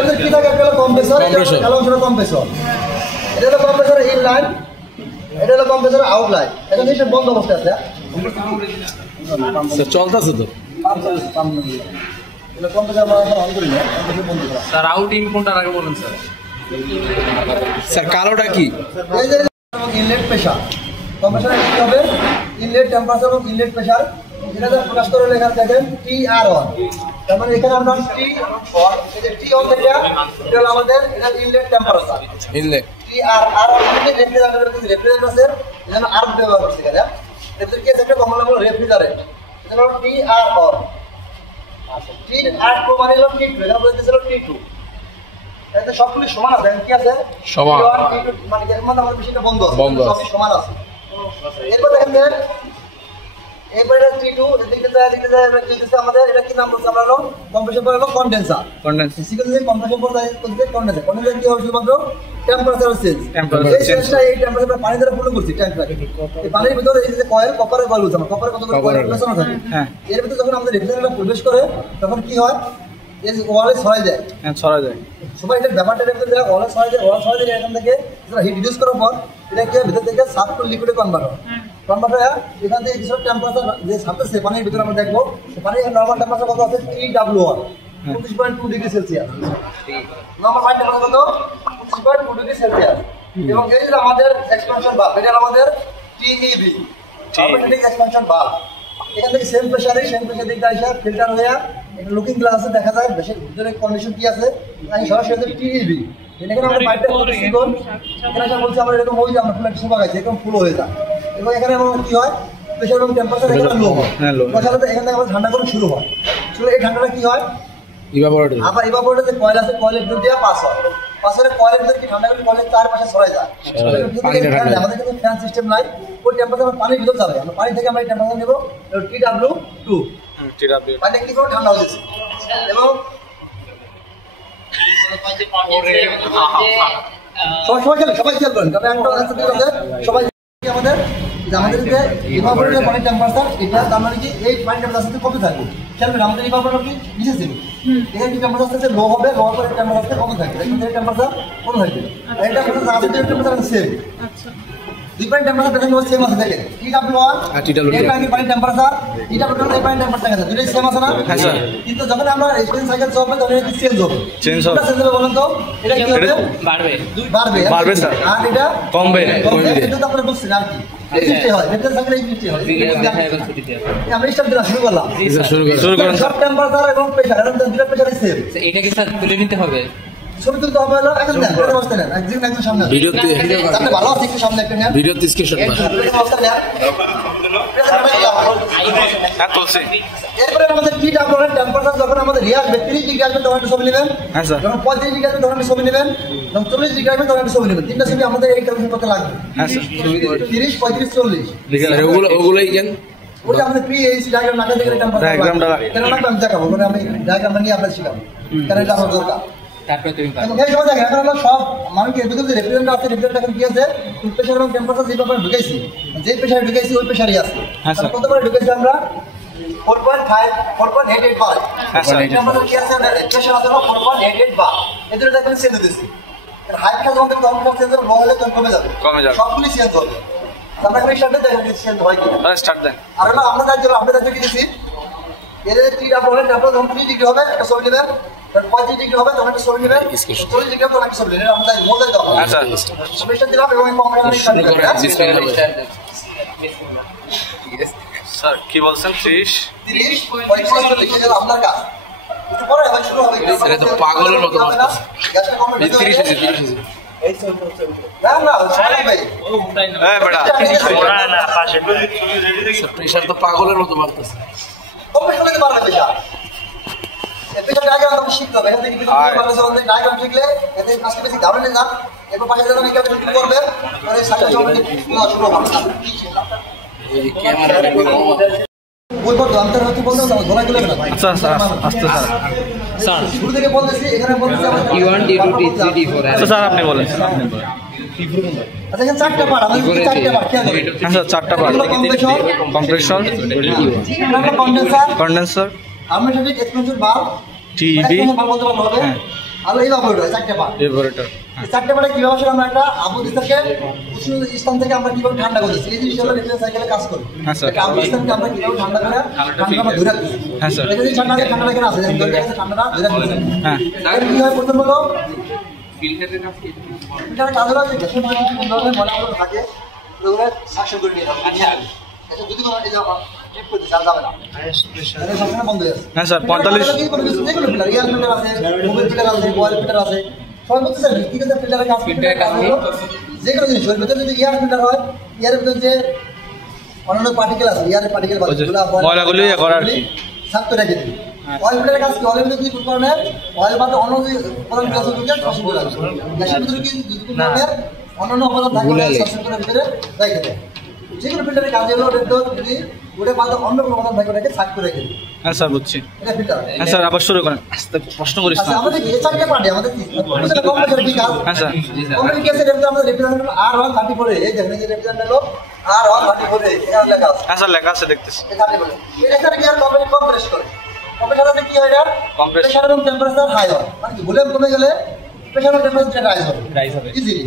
এটা কি থাকে একটা কম্প্রেসর, এটা হলো কম্প্রেসর। এটা হলো কম্প্রেসর ইনলাইন, এটা হলো কম্প্রেসর আউটলাইন। এটা নিচে বন্ধ অবস্থায় আছে স্যার, চলতেছে তো এটা কম্প্রেসর আমরা অন করি না, কম্প্রেসর বন্ধ করা। স্যার আউট ইন কোনটা আগে বলেন স্যার? স্যার কালোটা কি? এই যে ইনলেট প্রেসার, কম্প্রেসরে কি হবে ইনলেট টেম্পারেচার এবং ইনলেট প্রেসার, এটা প্রকাশ করে লেখা দেখেন TR1। তার মানে এখানে আমরা T1, এই যে T1 এটা হলো আমাদের এটা ইনলেট টেম্পারেচার, ইনলেট। TR1 মানে রেফ্রিজারেটর আছে, এজন্য আর ব্যবহার করছি এখানে। এটাতে কি আছে একটা কমন হলো রেফ্রিজারেটর, এটা হলো TR1। আচ্ছা, TR2 মানে হলো T2, এটা বলতে ছিল T2। এটা সবগুলো সমান আছে, কি আছে সমান, T1 T2 মানে এর মধ্যে আমাদের বেশিটা বন্ধ আছে, সবই সমান আছে। এরপর দেখেন এরপর এটা T2 এদিকে যায় এটা কি দিচ্ছে আমাদের, এটা কি নাম বলছে আমরা হলো কম্প্রেসর পর হলো কনডেন্সার। সিকোয়েন্সে কম্প্রেসর পর যায় কনডেন্সার। কনডেন্সার কি হবে শুধুমাত্র টেম্পারেচার চেঞ্জ, এই চেঞ্জটা এই টেম্পারেচার পানি দ্বারা পূর্ণ করছি ট্যাঙ্কটাকে। এই পানির ভিতরে এই যে কয়েল, কপারের কয়েল বলছে আমরা, কপারে কতগুলো কয়েল পেছনে থাকে, এর ভিতরে যখন আমাদের রেফ্রিজারেটর প্রবেশ করে তখন কি হয় এই ওয়ালে ছড়ায় যায়, সবাই এটা ব্যাপারটা দেখতে যায়, ওয়ালে ছড়ায় যায়, ওয়ালে ছড়ায় যায় এখান থেকে হিট রিডিউস করার পর এটা কি ভিতর থেকে সাব টু লিকুইডে কনভার্ট হয়। কনভার্ট হয়ে এখান থেকে কিছু টেম্পারেচার যে ছাড়তেছে পানির ভিতরে আমরা দেখবো পানির নর্মাল টেম্পারেচার কত আছে TW1 25.2 ডিগ্রি সেলসিয়াস। নর্মাল পানির টেম্পারেচার কত 25.2 ডিগ্রি সেলসিয়াস। এবং এই যে আমাদের এক্সপানশন ভালভ, এটা আমাদের TEB অটোমেটিক এক্সপানশন ভালভ। এখান থেকে সেম প্রেসার দিকটা আসে ফিল্টার হয়ে একটা লুকিং গ্লাস আছে, দেখা যায় বেশি ভিতরে কন্ডিশন কি আছে। আমি সরাসরি TEB এখানে আমরা পাইপটা করতেছি কোন এখানে এসে বলছি আমরা এরকম হয়ে যায়, আমরা ফ্ল্যাট সুবা গাইছি এরকম ফুল হয়ে যায়। এবং এখানে আমরা কি হয় প্রেসার এবং টেম্পারেচার এখানে লো হয়, তাহলে এখান থেকে আমাদের ঠান্ডা গরম শুরু হয়। আসলে এই ঠান্ডাটা কি হয় ইভাপোরেটর, আবার ইভাপোরেটর যে কয়েল আছে কয়েলের ভিতর দিয়ে পাস হয়, পাস হলে কয়েলের ভিতর কি ঠান্ডা করে কয়েলের চারপাশে ছড়ায় যায়। আমাদের কিন্তু ফ্যান সিস্টেম নাই, ওই টেম্পারেচার পানির ভিতর যাবে, আমরা পানি থেকে আমরা এই টেম্পারেচার নেব TW2, পানি কি করে ঠান্ডা হয়ে যাচ্ছে। এবং সবাই খেয়াল করেন, কারণ সবাই আমাদের যে ইভাপোরেটর পানির টেম্পারেচার এটা তার মানে কি এই পানির টেম্পারেচার কত থাকবে খেয়াল করেন। আমাদের ইভাপোরেটর কি নিচে ছিল, এখানে কি টেম্পারেচার লো হবে, লো হওয়ার পরে টেম্পারেচার কত থাকবে, এখানে টেম্পারেচার কত থাকবে, আর এটা টেম্পারেচার সেম। দুই পানির টেম্পারেচার দেখেন সেম আছে, দেখেন TW1 এই পানির টেম্পারেচার, TW2 এই পানির টেম্পারেচার দুটোই সেম আছে না? হ্যাঁ স্যার। কিন্তু যখন আমরা স্পিন সাইকেল চলবে তখন এটা চেঞ্জ হবে, বলেন তো এটা কি হবে, বাড়বে স্যার, আর এটা কমবে, এটা তো আপনারা বুঝছেন আর কি হয় ভেতর সাইকেল এই বৃষ্টি হয়। আমরা স্টার্ট দিলাম, শুরু করলাম, শুরু করেন। সব টেম্পারেচার এবং প্রেসার এর দুটো প্রেসারই সেম। এটা কি স্যার তুলে নিতে হবে, ছবি তুলতে হবে হলো এখন দেন এটা অবস্থা নেন একদম সামনে ভিডিওতে তাহলে ভালো আছে, একটু সামনে একটা নেন ভিডিওতে স্ক্রিনশট মার অবস্থা নেন। এরপরে আমাদের TW1 টেম্পারেচার যখন আমাদের রিয়াজ 30 ডিগ্রি আসবে তখন একটা ছবি নেবেন, হ্যাঁ স্যার। যখন 35 ডিগ্রি আসবে তখন একটা ছবি নেবেন, যখন 40 ডিগ্রি আসবে তখন একটা ছবি নেবেন। তিনটা ছবি আমাদের এই ক্যালকুলেশন করতে লাগবে, হ্যাঁ স্যার। 30 35 40 ওগুলোই কেন ওটা আমাদের PH ডায়াগ্রাম না দেখলে টেম্পারেচার ডায়াগ্রামটা কেন না আমি দেখাবো, মানে আমি ডায়াগ্রামটা নিয়ে আপনাদের শেখাবো, কারণ এটা আমার দরকার। তারপরে তুমি সব দেখেন এখন আমরা সব মানে কি এদিকে যে রেফ্রিজারেটর আছে, রেফ্রিজারেটর এখন কি আছে প্রেসার এবং টেম্পারেচার যেটা আমরা ঢুকাইছি, যে প্রেসারে ঢুকাইছি ওই প্রেসারই আছে। কতবার ঢুকাইছি আমরা 4.5 4.88 বার, হ্যাঁ স্যার। টেম্পারেচার কি আছে প্রেসার আছে 4.88 বার, এদের দেখেন চেঞ্জ হতেছে। হাই প্রেসার যখন কম্পিউটার চেঞ্জ হবে লো হলে তখন কমে যাবে সবগুলো চেঞ্জ হবে। আমরা এখানে স্টার্ট দেন দেখেন চেঞ্জ হয় কি না, স্টার্ট দেন। আর হলো আমরা দায়িত্ব কি দিয়েছি এদের TW1 টেম্পারেচার যখন 30 ডিগ্রি হবে একটা ছবি নেবেন, 35 ডিগ্রি হবে তখন একটা ছবি নেবেন, 40 ডিগ্রি হবে তখন একটা ছবি নেবেন, আমরা বলে দাও আচ্ছা সবটা দিলাম। এবং কম্পিউটারে স্যার কি বলছেন 30 35 আপনার কাজ একটু পরে হবে শুরু হবে। এটা তো পাগলের মতো মারতেছে, গ্যাসটা কমপ্লিট 30 এই না না সবাই ভাই এই বড়া না পাশে প্রেসার তো পাগলের মতো মারতেছে, কমপ্লিট করতে পারবে বেশা। এটা ডায়াগ্রাম আপনি শিখতে হবে, এখান থেকে কিছু ভালো ডায়াগ্রাম শিখলে এতে আজকে বেশি ধারণা না। এরপর পাশে যখন এটা ক্লিক করবে পরে সাইকেল শুরু হবে। এই ক্যামেরা বলবো তো আন্তর হতে বলতে না ধরা গেল না। আচ্ছা আচ্ছা আস্তে স্যার স্যার শুরু থেকে বলতেছি, এখানে বলতেছি আমরা T1 T2 T3 T4 আচ্ছা স্যার আপনি বলেন। আচ্ছা এখানে চারটা পার্ট, আমাদের চারটা পার্ট কি আছে? হ্যাঁ স্যার চারটা পার্ট, কম্প্রেসর, কন্ডেন্সার, কন্ডেন্সার, আর্মেটিক এক্সপেনশন ভালভ, TEB, ভালভ বলতে হবে, আর এই ভাবে চারটে পার্ট এভারেটর এই চারটে পার্টে কিভাবে আসলে আমরা একটা আবদ্ধতাকে উষ্ণ স্থান থেকে আমরা কিভাবে ঠান্ডা করতেছি এই জিনিসটা হলো রেফ্রিজারেটর সাইকেলে কাজ করে হ্যাঁ স্যার একটা আবদ্ধতাকে আমরা কিভাবে ঠান্ডা করে ঠান্ডা আমরা ধরে রাখতেছি হ্যাঁ স্যার এটা যদি ঠান্ডা কেন আছে ধরে রাখতে ঠান্ডাটা ধরে রাখতেছি হ্যাঁ এর কি হয় প্রথম হলো ফিল্টারের কাজ কি এটা কাজ হলো যে গ্যাসের মধ্যে কিছু ধরনের ময়লাগুলো থাকে ওগুলো সাকশন করে নিয়ে যাবে আচ্ছা এটা যদি কোনো এই যে ট্রিপ করতে চাল যাবে না এটা সবসময় বন্ধ হয়ে আছে হ্যাঁ স্যার 45 কি করে যেগুলো ফিল্টার এয়ার ফিল্টার আছে মোবাইল ফিল্টার আছে বয়েল ফিল্টার আছে সবাই বলতে স্যার কি করে ফিল্টারের কাজ ফিল্টারের কাজ হলো যেগুলো জিনিস ওর ভিতরে যদি এয়ার ফিল্টার হয় এয়ারের ভিতরে যে অন্যান্য পার্টিকেল আছে এয়ারের পার্টিকেল ময়লাগুলো ইয়ে করা আর কি সাফ করে রেখে দিই অয়েল ফিল্টারের কাজ কি অয়েলের ভিতরে কি কারণে অয়েল বাদে অন্য যে উপাদান আছে ওগুলো শাসন করে রাখে গ্যাসের ভিতরে কি যদি কারণে অন্যান্য উপাদান থাকে শাসন করে ভিতরে রেখে দেয় যেগুলো ফিল্টারের কাজ হলো ওটা যদি ওটা বাদে অন্য কোনো উপাদান থাকে ওটাকে সাফ করে রেখে দিই হ্যাঁ স্যার বুঝছি এটা ফিল্টার হ্যাঁ স্যার আবার শুরু করেন আস্তে প্রশ্ন করিস আচ্ছা না আমাদের এই চারটে পার্টি আমাদের কম্পিউটার কম্পিউটার কি কাজ হ্যাঁ স্যার কম্পিউটার কি আছে এটা আমাদের রিপ্রেজেন্টেটিভ R134 এই দেখেন এই রিপ্রেজেন্টেটিভ হলো R134 এটা লেখা আছে হ্যাঁ স্যার লেখা আছে দেখতেছি এটা বলে এখানে কি আর কম্পিউটার কম্প্রেস করে কম্পিউটারে কি হয় এটা Compress। প্রেসার এবং টেম্পারেচার হাই হয় মানে কি ভলিউম কমে গেলে প্রেসার এবং টেম্পারেচার রাইজ হবে ইজিলি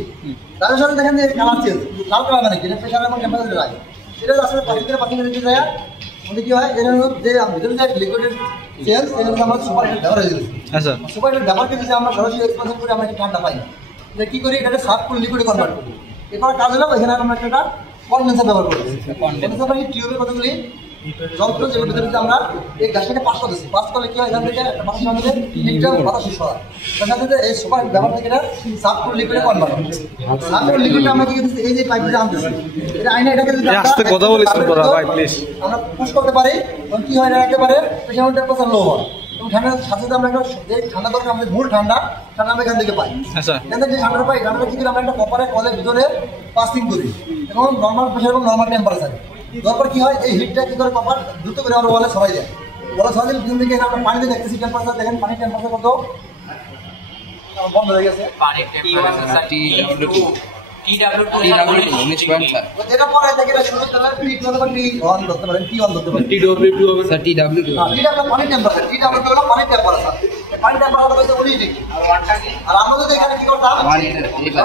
তার সাথে দেখেন যে কালার চেঞ্জ লাল কালার মানে কি প্রেসার এবং টেম্পারেচার রাইজ এটা আসলে পার্টিকেল দিতে যায় আমাদের কি হয় এর যে ভিতরে যে লিকুইডের চেঞ্জ এর মধ্যে আমরা সুপার হিট ব্যবহার হয়ে যাচ্ছে হ্যাঁ স্যার সুপার হিট ব্যবহার করে যদি আমরা সরাসরি এক্সপেনশন করে আমরা ঠান্ডা পাই যে কি করি এটাকে সাফ করে লিকুইডে কনভার্ট করি এরপর কাজ হলো এখানে আমরা একটা কনডেন্সার ব্যবহার করি কনডেন্সার মানে টিউবের কতগুলি যন্ত্র যেগুলোর ভিতরে যে আমরা এই গ্যাসটাকে পাস করতেছি পাস করলে কি হয় এখান থেকে একটা বাতাসের মধ্যে হিটটা বাতাস শেষ হয় তার সাথে এই সুপার হিট ব্যবহার থেকে এটা সাফ করে লিকুইডে কনভার্ট হয় সাফ করে লিকুইডে আমরা কি করতেছি এই যে পাইপটা আনতেছি এটা আইনা এটাকে যদি আমরা আস্তে কথা বলিস তোরা ভাই প্লিজ আমরা পুশ করতে পারি তখন কি হয় এটা একেবারে প্রেসার টেম্পারেচার লো হয় এবং ঠান্ডার সাথে সাথে আমরা একটা যে ঠান্ডা দরকার আমাদের মূল ঠান্ডা আমরা এখান থেকে পাই হ্যাঁ স্যার এখান থেকে যে ঠান্ডাটা পাই ঠান্ডাটা কি করে আমরা একটা কপারের কলের ভিতরে পাসিং করি এবং নর্মাল প্রেসার এবং নর্মাল টেম্পারেচারে তারপর কি হয় এই হিটটা কি করে কপার দ্রুত করে আমরা ওয়ালে সরাই দেয় ওয়ালে সরাই দিলে ভিতর থেকে আমরা পানিতে দেখতেছি টেম্পারেচার দেখেন পানির টেম্পারেচার কত বন্ধ হয়ে গেছে পানির টেম্পারেচার যেটা পরে থেকে এটা শুরু করলে T2 অথবা T1 ধরতে পারেন T1 ধরতে পারেন TW2 হবে স্যার TW2 এটা আমরা পানির টেম্পারেচার T2 হলো পানির টেম্পারেচার পানির টেম্পারেচার হচ্ছে 19 ডিগ্রি আর আমরা যদি এখানে কি করতাম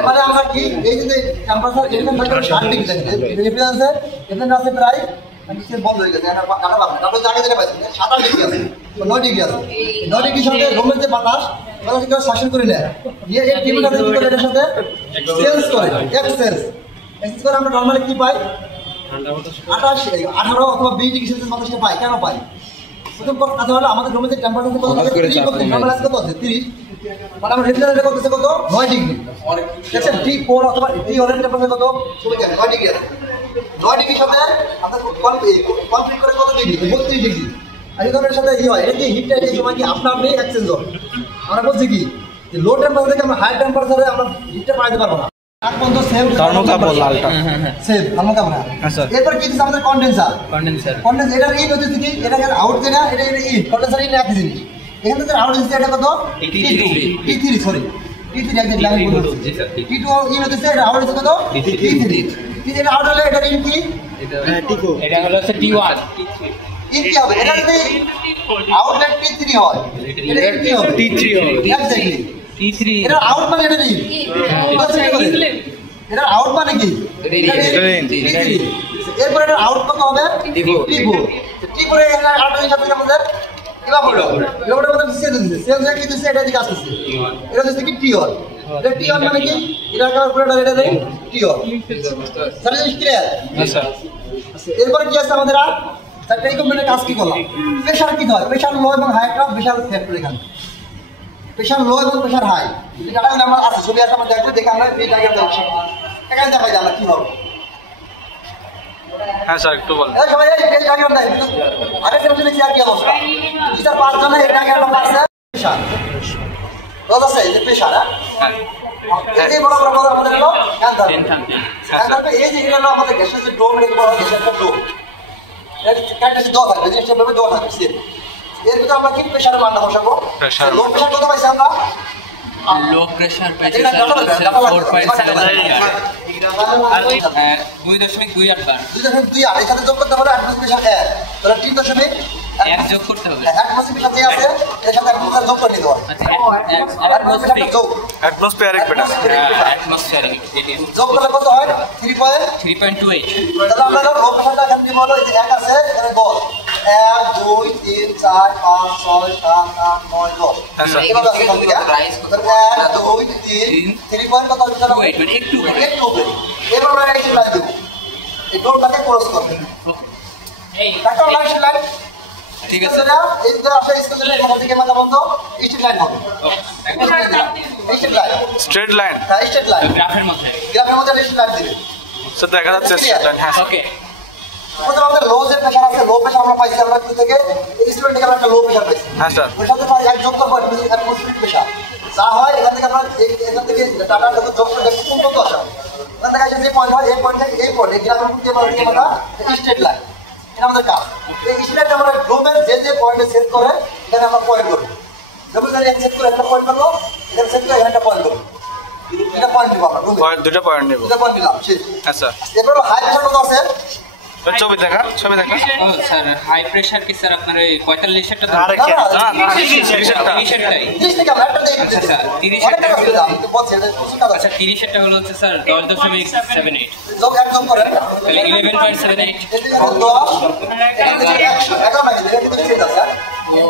মানে আমরা কি এই যে টেম্পারেচার এখানে থাকে 60 ডিগ্রি থাকে রেফ্রিজারেটর আছে এখানে আছে প্রায় নিচে বন্ধ হয়ে গেছে এটা কাটা পাবে তারপর জায়গা থেকে পাইছে 27 ডিগ্রি আছে 9 ডিগ্রি আছে 9 ডিগ্রির সাথে রুমের যে বাতাস বাতাসকে শাসন করে নেয় নিয়ে এই টিমটাকে কি করে এটার সাথে সেন্স করে এক্সেস করে আমরা নরমালি কি পাই 18 অথবা 20 ডিগ্রি সেলসিয়াস বাতাসকে পাই কেন পাই প্রথম কথা হলো আমাদের রুমের যে টেম্পারেচার কত আছে 30 কত আছে 30 মানে আমরা রেফ্রিজারেটর করতেছে কত 9 ডিগ্রি দেখছেন T4 অথবা T1 এর টেম্পারেচার কত 9 ডিগ্রি আছে 9 ডিগ্রির সাথে আমরা কনফ্লিক্ট করে কত ডিগ্রি 32 ডিগ্রি আর এই ধরনের সাথে হয় এটা কি হিটটা এই সময় কি আপনি এক্সচেঞ্জ হয় আমরা বলছি কি যে লো টেম্পারেচার থেকে আমরা হাই টেম্পারেচারে আমরা হিটটা পাইতে পারবো না আগ পর্যন্ত সেম থার্মোকাপল লালটা সেম থার্মোকাপল হ্যাঁ স্যার এরপর কি দিচ্ছে আমাদের কন্ডেন্সার এটা ইন হচ্ছে কি এটা আউট যেটা এটা ইন কন্ডেন্সার ইন একই জিনিস এখান থেকে আউট দিচ্ছে এটা কত T3 সরি T3 একদম লাইন বলুন T2 ইন হচ্ছে এটা আউট হচ্ছে কত T3 এটা আউট হলে এটা ইন কি এটা হলো T1 ইন কি হবে এটা যদি আউটলেট T3 হয় এটা ইন কি হবে T3 হবে এক্স্যাক্টলি T3 এটা আউট মানে এটা ইন এটা আউট মানে কি এরপর এটা আউট কত হবে T4 এর আউটের সাথে আমাদের এবার আমাদের সেল দিচ্ছে সেল যে কি দিচ্ছে এটা দিকে আসছে এটা দিচ্ছে কি T1 এটা T1 মানে কি এটা কাভার পুরোটা এটা দেই T1 স্যার জিনিস ক্লিয়ার স্যার এরপর কি আছে আমাদের আর চারটা কম্পিউটার কাজ কি করলাম প্রেসার কি হয় প্রেসার লো এবং হাই একটা বিশাল ফ্যাক্টর এখানে প্রেসার লো এবং প্রেসার হাই এই ডাটাগুলো আমরা আছে ছবি আছে আমরা দেখবো দেখে আমরা এই ডায়াগ্রাম দেখাবো এখানে দেখাই আমরা কি হবে হ্যাঁ স্যার একটু বলেন এই সবাই এই ডায়াগ্রাম দেখ আগে সেকশনে কি আর কি অবস্থা টিচার 5 জন এই ডায়াগ্রামটা পাচ্ছে প্রেসার রোজ আছে এই প্রেসার হ্যাঁ এই বড় বড় কথা আমাদের হলো এন্থালপি এই যে হলো আমাদের গ্যাসের যে ডোম এর বড় গ্যাসের একটা ডোম এর ক্যাটাগরি দো থাকবে জিনিসটা ভাবে দো থাকবে এর ভিতরে আমরা কি প্রেসারের মানটা বসাবো প্রেসার লো প্রেসার কত পাইছি আমরা লো প্রেসার পাইছে 4.7 2.28 বার 2.28 এর সাথে যোগ করতে হবে 8.1 তাহলে 3.8 এক যোগ করতে হবে অ্যাটমসফিয়ার সাথে আছে এর সাথে অ্যাটমসফিয়ার যোগ করে দিতে হবে আচ্ছা অ্যাটমসফিয়ার যোগ অ্যাটমসফিয়ারিক প্রেশার অ্যাটমসফিয়ারিক যোগ করলে কত হয় 3.28 3.28 তাহলে আমরা লো প্রেশারটা এখানে দিব হলো এই যে এক আছে এখানে 10 1 2 3 4 5 6 7 8 9 10 আচ্ছা এভাবে আছে এখান থেকে 1 2 3 3 পয়েন্ট কত হচ্ছে Wait, একটু একটু এবার আমরা এই লাইন দেব এই ডোরটাকে ক্রস করবে এই একটা লাইন লাইন ঠিক আছে না এই যে আপনি স্কেচের এখান থেকে মানে বন্ধ স্ট্রেট লাইন হবে স্ট্রেট লাইন স্ট্রেট লাইন হ্যাঁ স্ট্রেট লাইন গ্রাফের মধ্যে গ্রাফের মধ্যে স্ট্রেট লাইন দিবে সো দেখা যাচ্ছে স্ট্রেট লাইন হ্যাঁ ওকে প্রথমে আমাদের লো যে প্রেশার আছে লো প্রেশার আমরা পাইছি আমরা কি থেকে স্টুডেন্ট থেকে আমরা একটা লো প্রেশার পাইছি হ্যাঁ স্যার ওর সাথে এক যোগ করবো অ্যাটমসফিয়ারিক প্রেশার যা হয় এখান থেকে আমরা এখান থেকে টাটা থেকে যোগ করে দেখি কোন কত আসে এখান থেকে আসে যে পয়েন্ট হয় এই পয়েন্ট থেকে এই পয়েন্ট এই গ্রাফের মধ্যে আমরা কি বলা স্ট্রেট লাইন এটা আমাদের কাজ এই স্ট্রেট আমরা ডোমের যে পয়েন্টে সেট করে এখানে আমরা পয়েন্ট করব যখন এখানে সেট করে একটা পয়েন্ট করব এখানে সেট করে এখানে একটা পয়েন্ট করব এটা পয়েন্ট দিব আমরা পয়েন্ট দুটো পয়েন্ট নেব দুটো পয়েন্ট দিলাম শেষ হ্যাঁ স্যার এরপর হাই প্রেশার কত আছে ছবি দেখা ও স্যার হাই প্রেসার কি স্যার আপনার ওই 45 এরটা আরে কি না 30 এরটাই 30 থেকে আমরা একটা দেখি আচ্ছা স্যার 30 অনেকটা এরটা করে দাম কিন্তু বলছে যে 200 টাকা আচ্ছা 30 এরটা হলো হচ্ছে স্যার 10.78 লোক একদম করে তাহলে 11.78 এদিকে 10 এখান থেকে 100 একা বাকি দেখেন কিন্তু ঠিক আছে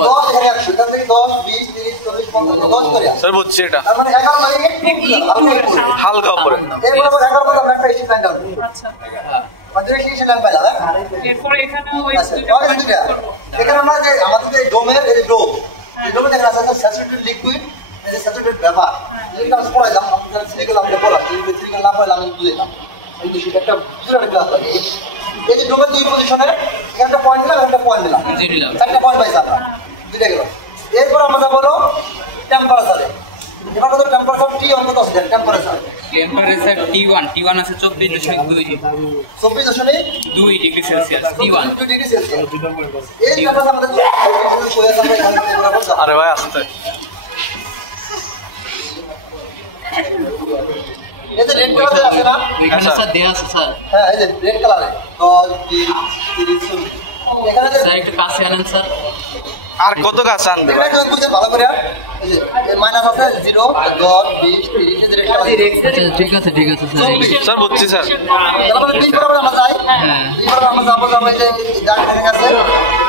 10 এখানে 100 এখান থেকে 10 20 30 40 50 10 করে স্যার বুঝছি এটা তার মানে 11 মানে একটু হালকা উপরে এরপর আবার 11 মতো আমরা একটা স্টিক লাইন ডাউন আচ্ছা আমাদের স্টিক লাইন পাইলা এরপর এখানে ওই দুইটা এখানে আমরা যে আমাদের যে ডোমের এই যে ডোম এই ডোমে দেখেন আছে স্যাচুরেটেড লিকুইড এই যে স্যাচুরেটেড ভেপার এটা আমরা পড়াইলাম আপনারা এগুলো আমরা পড়াই এই ভিতরে না পড়াইলাম আমি বুঝাইলাম এই যে সেটা একটা পুরো ক্লাস লাগে এই যে ডোমের দুই পজিশনে এখানে একটা পয়েন্ট দিলাম একটা পয়েন্ট দিলাম দিলাম চারটা পয়েন্ট পাইছি আমরা দুইটা গেল এরপর আমরা বলো টেম্পারেচারে এবার কত টেম্পারেচার টি অন কত আছে টেম্পারেচার T1 আছে 24.2 24.2 degree Celsius T1 degree Celsius এই টেম্পারেচার আমাদের কোয়া আমরা এখানে বরাবর যাব আরে ভাই আসতে এই যে রেড কালার আছে না এখানে স্যার দেয়া আছে স্যার হ্যাঁ এই যে রেড কালারে 10 20 30 এখানে যে স্যার একটু কাছে আনেন স্যার আর কত গাছ আনবে এটা একটু বুঝে ভালো করে এই যে মাইনাস আছে 0 10 20 30 এই যে রেড কালার আচ্ছা ঠিক আছে স্যার স্যার বুঝছি স্যার তারপরে বি বরাবর আমরা যাই বি বরাবর আমরা যাবো এই যে ডাক থেকে আছে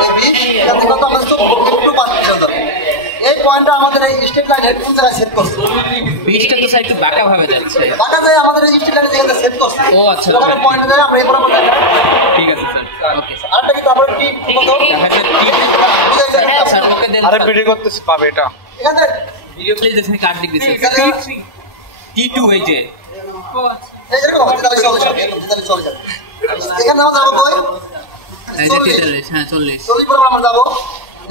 এই বি এখান থেকে তো আমাদের একটু পাস করতে এই পয়েন্টটা আমাদের এই স্টেট লাইনের কোন জায়গায় সেট করছে বিচটা তো স্যার একটু বাঁকা ভাবে যাচ্ছে বাঁকা যায় আমাদের এই স্টেট লাইনের জায়গায় সেট করছে ও আচ্ছা ওখানে পয়েন্ট যায় আমরা এই বরাবর যাই ঠিক আছে স্যার ওকে আরেকটা কি তারপরে টি কত স্যার ওকে দেন আরে পিডি করতে পাবে এটা এখান থেকে ভিডিও প্লে দেখেন কাট দিক দিছে T2 এই যে এই যেরকম হচ্ছে তাহলে চলে যাবে এখানে আমরা যাবো কই এই যে 43 হ্যাঁ 40 চল্লিশ বরাবর আমরা যাবো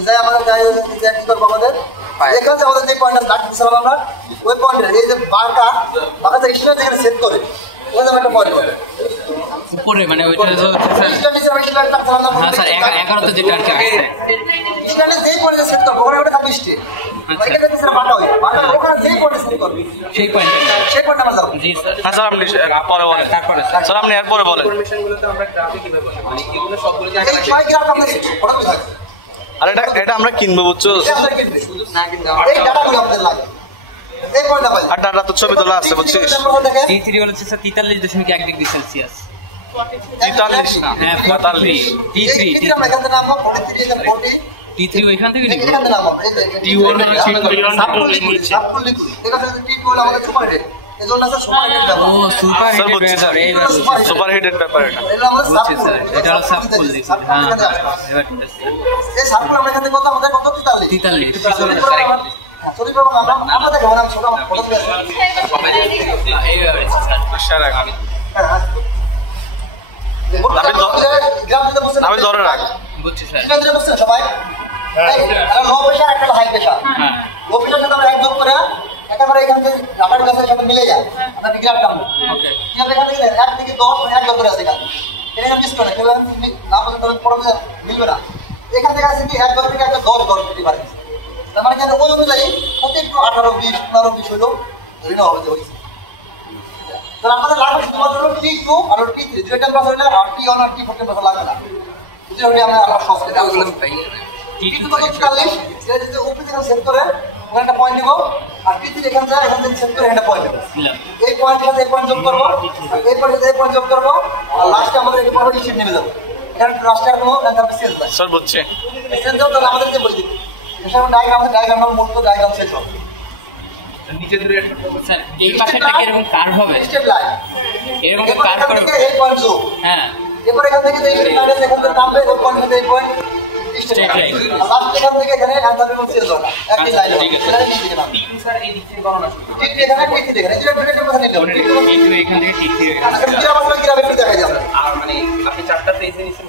যাই আমাদের যাই কি করবো আমাদের এখান থেকে আমাদের যে পয়েন্টটা কাট দিচ্ছিলাম আমরা ওই পয়েন্টে এই যে বাঁকা স্টেট যেখানে সেট করে ওই যে একটা পয়েন্ট করে উপরে মানে ওইটা হচ্ছে স্যার স্টেট নিচে আমরা স্টেট রাখছিলাম না হ্যাঁ স্যার 11 তে যেটা আর কি আসছে স্টেটে যেই পয়েন্টে সেট করবো ওটা কাপি স্টেট এখানে নিচে বাঁকা হয় বাঁকা ওখানে যেই পয়েন্টে সেট করবে সেই পয়েন্ট সেই পয়েন্টে আমরা যাবো জি স্যার হ্যাঁ স্যার আপনি পরে বলেন তারপরে স্যার আপনি এর পরে বলেন এই ছয় গ্রাফ আমাদের ফটো থাকে আর এটা আমরা কিনবো বুঝছো এই ডাটাগুলো আমাদের লাগে এই পয়েন্টটা পাই আর ডাটা তো ছবি তোলা আছে বুঝছিস T3 হচ্ছে স্যার 43.1 ডিগ্রি সেলসিয়াস 43 না হ্যাঁ 43 T3 আমরা এখান থেকে নামবো 43 এখানে 40 T3 ওইখান থেকে নিব এখান থেকে নামবো T1 সাবকুলি এটা হচ্ছে টি কোল আমাদের সুপার হিট এজন্য আছে সুপার হিট ও সুপার স্যার বুঝছি স্যার সুপার হিটেড পেপার এটা এটা আমাদের বুঝছি সাবকুল স্যার এটা হলো সাবকুল হ্যাঁ এবার ঠিক আছে এই সাবকুল আমরা এখান থেকে কত আমাদের কত 43 43 চলি প্রবলেম আমরা দেখো আমরা ছোট ফটো তুলে স্যার আমি ধরে রাখ বুঝছি স্যার এটা বুঝছেন সবাই একটা লো প্রেশার একটা হাই প্রেশার হ্যাঁ লো প্রেশার সাথে আমরা এক যোগ করে একেবারে এখান থেকে রাবার গ্লাসের সাথে মিলে যায় আমরা ডিগ্রাফ টানবো কিভাবে এখান থেকে এক দিকে 10 এক যোগ করে আছে এখানে এটা মিস করে কেউ না বলে তখন পড়বে মিলবে না এখান থেকে আছে কি এক যোগ থেকে একটা 10 গড় দিতে পারে তার মানে এখানে ওই অনুযায়ী প্রতি একটু 18 20 15 20 হলো ধরে নাও হবে হইছে তাহলে আমাদের লাগবে শুধুমাত্র T2 আর T3 দুটো টেম্পারেচার হলে আর T1 আর T4 টেম্পারেচার লাগবে না যদি আমরা সব T2 কত 40 এটা যদি উপরে থেকে সেট করে ওখানে একটা পয়েন্ট দিব আর T3 এখান থেকে সেট করে একটা পয়েন্ট দেব এই পয়েন্টের সাথে এই পয়েন্ট যোগ করব এই পয়েন্টের সাথে এই পয়েন্ট যোগ করব আর লাস্টে আমাদের এই পয়েন্ট হিসেব নেমে যাব এখানে লাস্টে কোনো এন্টারপ্রাইজ সেল নাই স্যার বুঝছে সেল দাও তাহলে আমাদেরকে বলে দিন এখানে ডায়াগ্রাম মূলত ডায়াগ্রাম শেষ হবে নিচে ধরে স্যার এই পাশেটা কি এরকম কার্ভ হবে স্টেপ লাইন এরকম কার্ভ করে এই পয়েন্ট যোগ হ্যাঁ এরপর এখান থেকে এই স্টেপ লাইনে এখান থেকে নামবে ওই পয়েন্ট থেকে এই পয়েন্ট স্টেপ লাইন লাস্ট এখান থেকে এখানে এন্টারপ্রাইজ সেল হবে একই লাইন ঠিক আছে T2 স্যার এই দিক থেকে গণনা শুরু ঠিক এখানে T3 দেখেন এই যে একটা কথা নিলাম T2 এখান থেকে T3 আচ্ছা কি আবার কি রাবে দেখা যাবে আর মানে আপনি চারটা পেজে নিছেন